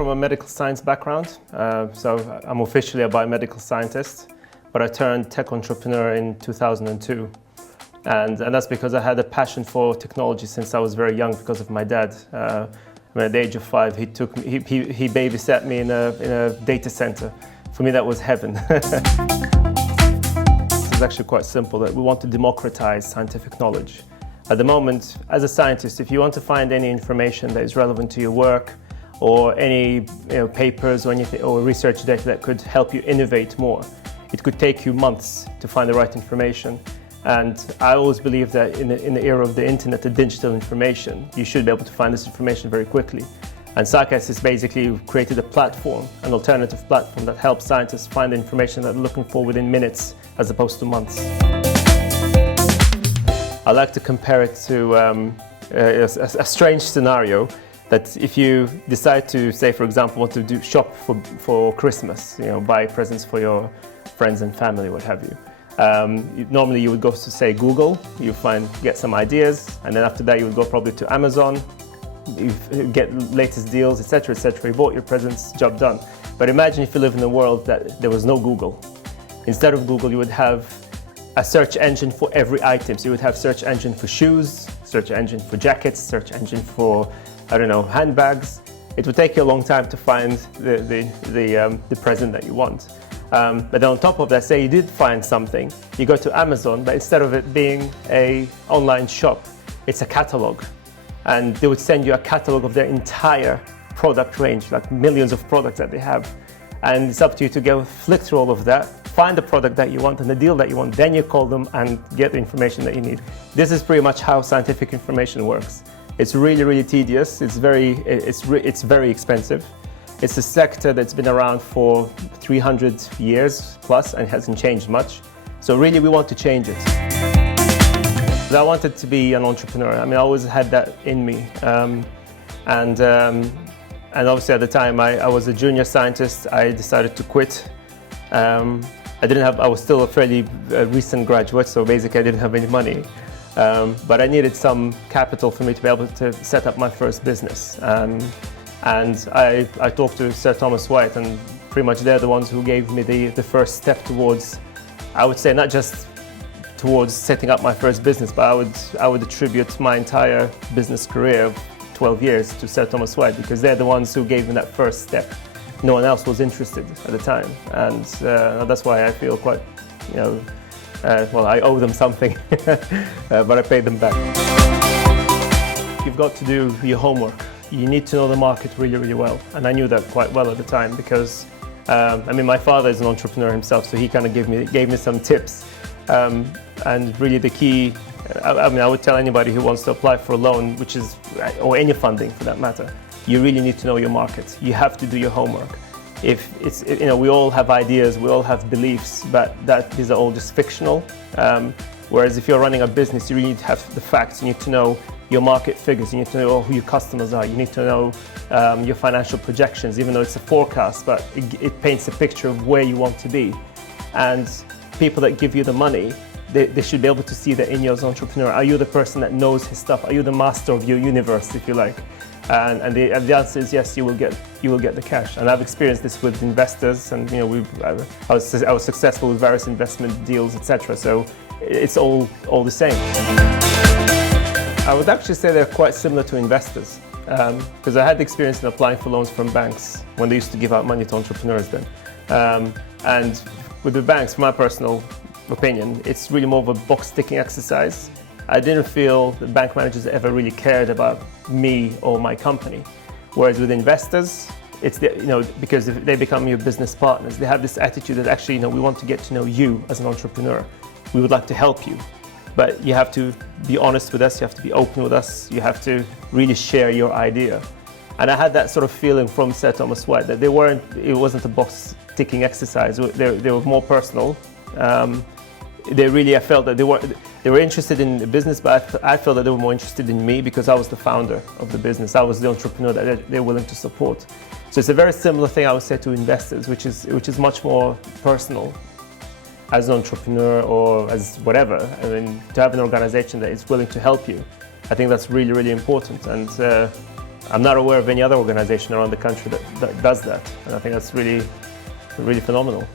from a medical science background, so I'm officially a biomedical scientist, but I turned tech entrepreneur in 2002. And that's because I had a passion for technology since I was very young because of my dad. At the age of 5, he babysat me in a data center. For me, that was heaven. It's actually quite simple, that we want to democratize scientific knowledge. At the moment, as a scientist, if you want to find any information that is relevant to your work, or any papers or anything, or research data that could help you innovate more, it could take you months to find the right information. And I always believe that in the era of the internet, the digital information, you should be able to find this information very quickly. And Scicasts has basically created a platform, an alternative platform that helps scientists find the information that they're looking for within minutes as opposed to months. I like to compare it to a strange scenario, that if you decide to, say for example, want to shop for Christmas, buy presents for your friends and family, what have you. Normally you would go to, say, Google, you get some ideas, and then after that you would go probably to Amazon, you get latest deals, etc., etc. You bought your presents, job done. But imagine if you live in a world that there was no Google. Instead of Google, you would have a search engine for every item. So you would have search engine for shoes, search engine for jackets, search engine for, I don't know, handbags. It would take you a long time to find the present that you want. But then on top of that, say you did find something, you go to Amazon, but instead of it being an online shop, it's a catalog. And they would send you a catalog of their entire product range, like millions of products that they have. And it's up to you to go flick through all of that, find the product that you want and the deal that you want, then you call them and get the information that you need. This is pretty much how scientific information works. It's really, really tedious. It's very expensive. It's a sector that's been around for 300 years plus and hasn't changed much. So really, we want to change it. I wanted to be an entrepreneur. I always had that in me. And obviously at the time, I was a junior scientist. I decided to quit. I was still a fairly recent graduate, so basically I didn't have any money. But I needed some capital for me to be able to set up my first business. And I talked to Sir Thomas White, and pretty much they're the ones who gave me the first step towards, I would say, not just towards setting up my first business, but I would attribute my entire business career of 12 years to Sir Thomas White, because they're the ones who gave me that first step. No one else was interested at the time, and that's why I feel quite, well, I owe them something, but I paid them back. You've got to do your homework. You need to know the market really, really well, and I knew that quite well at the time because, my father is an entrepreneur himself, so he kind of gave me some tips, and really the key. I would tell anybody who wants to apply for a loan, or any funding for that matter, you really need to know your market. You have to do your homework. We all have ideas, we all have beliefs, but these are all just fictional. Whereas if you're running a business, you really need to have the facts. You need to know your market figures. You need to know who your customers are. You need to know your financial projections, even though it's a forecast, but it paints a picture of where you want to be. And people that give you the money, they should be able to see that in you as an entrepreneur. Are you the person that knows his stuff? Are you the master of your universe, if you like? And the answer is yes, you will get the cash. And I've experienced this with investors, and I was successful with various investment deals, etc. So it's all the same. I would actually say they're quite similar to investors, because I had the experience in applying for loans from banks when they used to give out money to entrepreneurs then. And with the banks, from my personal opinion, it's really more of a box-ticking exercise. I didn't feel the bank managers ever really cared about me or my company. Whereas with investors, it's because they become your business partners. They have this attitude that actually, we want to get to know you as an entrepreneur. We would like to help you, but you have to be honest with us. You have to be open with us. You have to really share your idea. And I had that sort of feeling from Sir Thomas White that it wasn't a box-ticking exercise. They were more personal. I felt that they were interested in the business, but I felt that they were more interested in me because I was the founder of the business. I was the entrepreneur that they're willing to support. So it's a very similar thing, I would say, to investors, which is much more personal. As an entrepreneur or as whatever, to have an organization that is willing to help you, I think that's really, really important. And I'm not aware of any other organization around the country that does that. And I think that's really, really phenomenal.